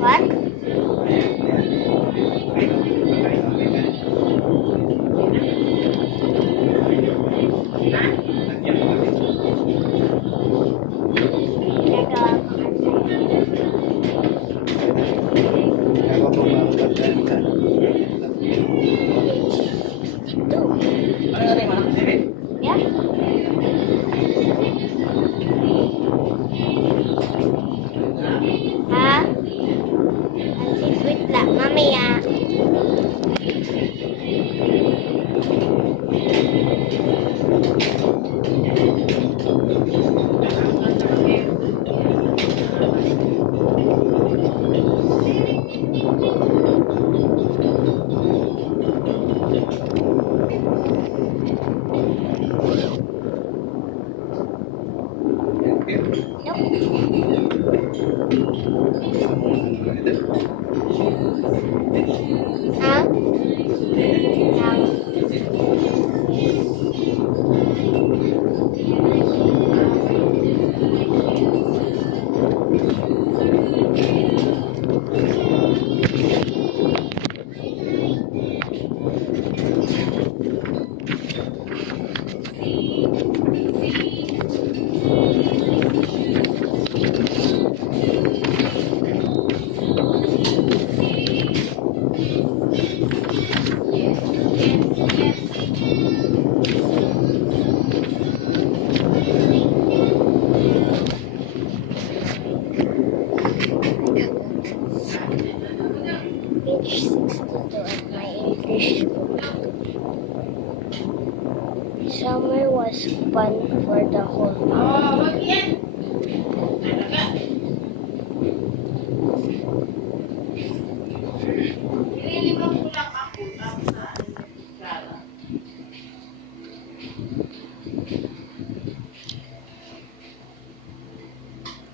What? Ha? Wait lang, mamaya. Ha? Page 62 of my English book. Summer was fun for the whole family.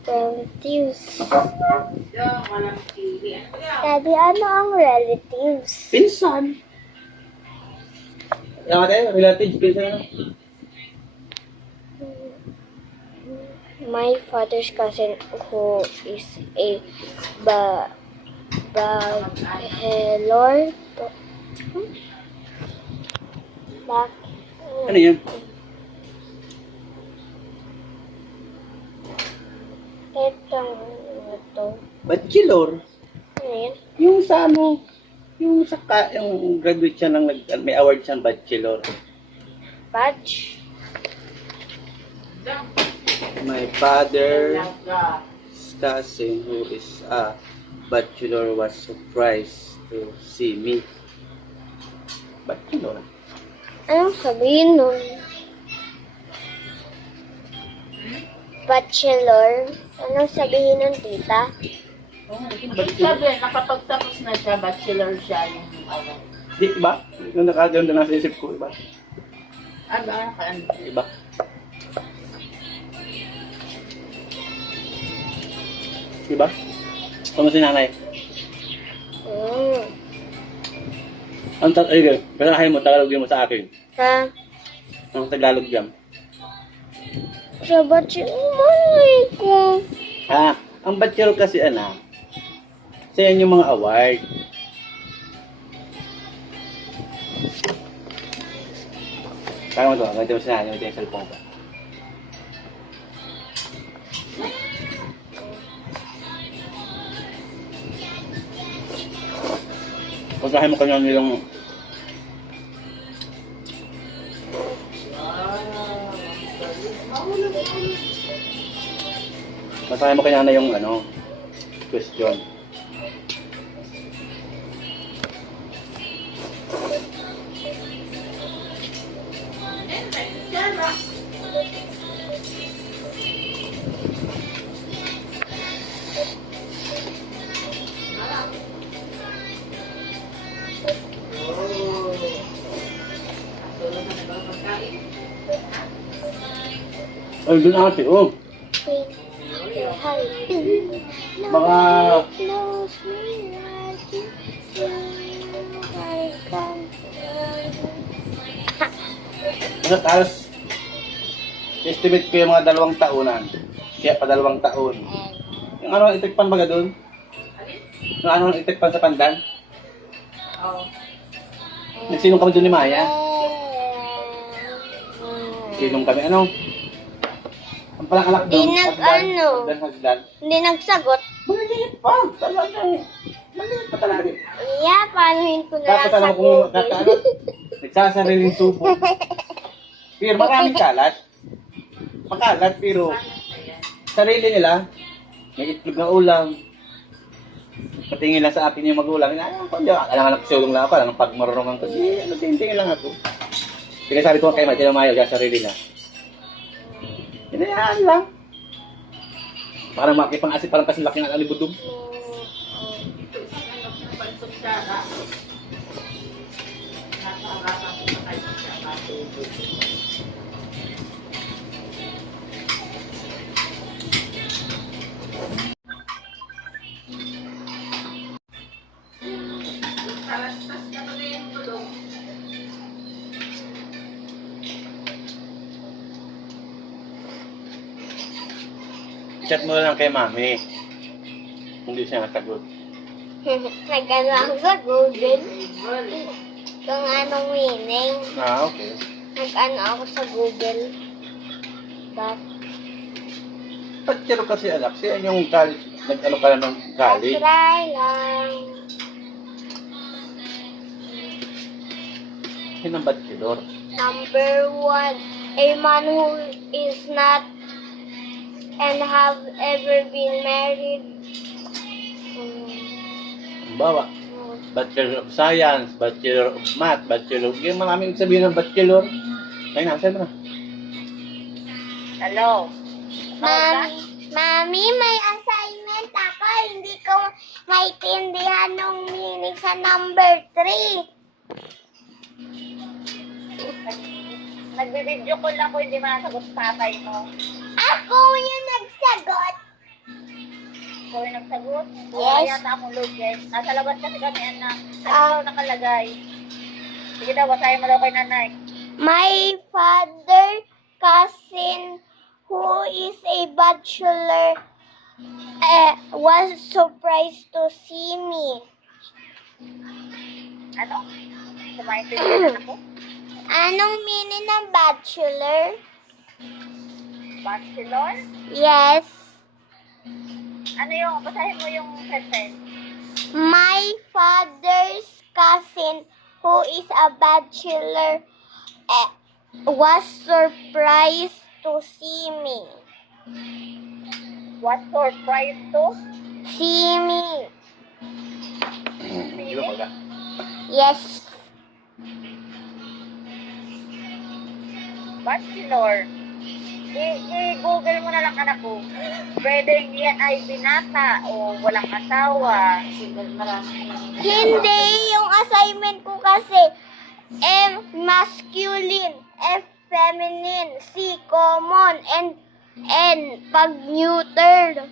Relatives. Daddy, ano ang relatives? Pinsan. Yung ate, relatives, pinsan. My father's cousin who is a bachelor. Ano yun? Ito. Bachelor. Ano yun? Yung sa ano, yung graduate siya ng may award siyang bachelor. Badge. My father's cousin who is a bachelor was surprised to see me. Bachelor. Anong sabihin nun? Bachelor? Anong sabihin nun, tita? Sabi, nakapagtapos na siya, bachelor siya yung ano. Di ba? Yung nakaganda na sa isip ko, iba? Ano? Iba? Diba? Kung si nanay. Ang basahin mo, Tagalogin mo sa akin. Ha? Ang Tagalog yan. Sa bachelor ko. Ha? Ang bachelor kasi sa yan yung mga award. Kaya mo ito, ganito mo si nanay, ito yung cellphone ko. Basahin mo kanya nilang basahin mo kanya na yung question. Ay, dun ate, oh. Baka... Halos, estimate ko yung mga 2 taonan. Kaya pa 2 taon. Yung ano ang itikpan baga doon? Yung ano ang itikpan sa pandan? Oo. Nagsinong kami doon ni Maya? Sinong kami, ano? Ang palang anak doon? Di nag-ano. Hagdan. Hindi nagsagot. Maliit pa. Talagang. Maliit pa talaga. Yeah, paanohin ko na lang Tapos sa alam ko Google. kakaano. Nagsasariling subo. Pero maraming kalat. Makalat pero sarili nila. May itlog na ulam. Patingin lang sa akin yung magulang. Alam ko sulong lang ako. Alam pag marunong ko. Tingin lang ako. Sige sabi ko kay Maya, Maya, sarili na. Hinayaan lang. Parang makipang-asip, parang kasing laki ng alibudog. Ito isang ano, pansok siya. Nakakarapan ko sa kayo siya. Talastas ka na yung tulong. Chat mo lang kay Mami. Hindi siya nasagot. Nag-ano ako sa Google. Kung anong meaning. Ah, okay. Nag-ano ako sa Google. That. Bachelor kasi anak, siya yung college, nag-ano ka na ng college. Try lang. Yun ang bachelor. Number 1. A man who is not and have ever been married. Bawa, Bachelor of Science, Bachelor of Math, Bachelor of Game, maraming sabihin ng bachelor. Ay, nasa na. Hello. Mami, may assignment ako. Hindi ko maintindihan ng meaning sa number 3. Nagbibideo ko lang ko hindi masagot tatay mo. Ako yung nagsagot. Ikaw yung nagsagot? Yes. Wala yata akong load guys. Nasa labas kasi kami anak. Ano daw nakalagay? Sige daw, basahin mo daw kay nanay. My father cousin who is a bachelor was surprised to see me. Ano? Sumaintindihan ako? Anong meaning ng bachelor? Bachelor? Yes. Ano yung, basahin mo yung sentence. My father's cousin who is a bachelor was surprised to see me. What surprise to? See me. Di ba baga? Yes. Bachelor. I-google mo na lang anak ko. Pwedeng yan ay binata o walang asawa. Hindi, yung assignment ko kasi M, masculine, F, feminine, C, common, and N, pag neuter.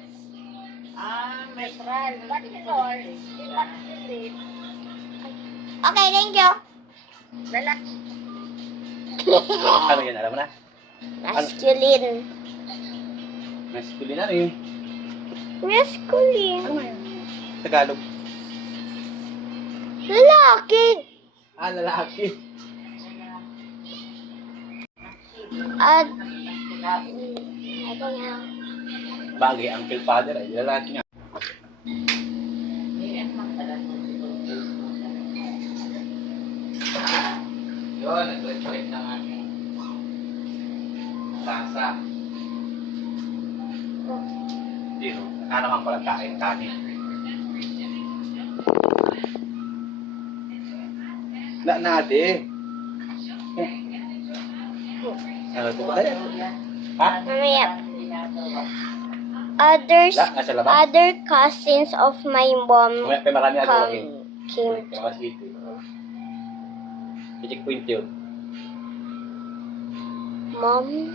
Neutral. Bachelor. Masculine. Okay, thank you. Lalaki. Ano yan, alam mo na? Masculine. Masculine ano yun? Masculine. Ano yan? Tagalog. Lalaki. Ah, lalaki. At, ito nga. Bagay, uncle father, ay lalaki nga. Yun, nag-check ng aking sasa. Hindi, no? Nakanaman ko lang kain. Na nade. Ano ito ba? Ha? Mamaya. Others, Nasa labas? other cousins of my mom May marami agawin. came. Mas dito. I-checkpoint yun. Mom,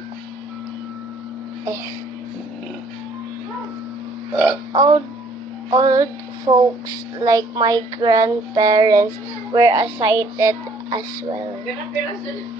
old folks like my grandparents were excited as well.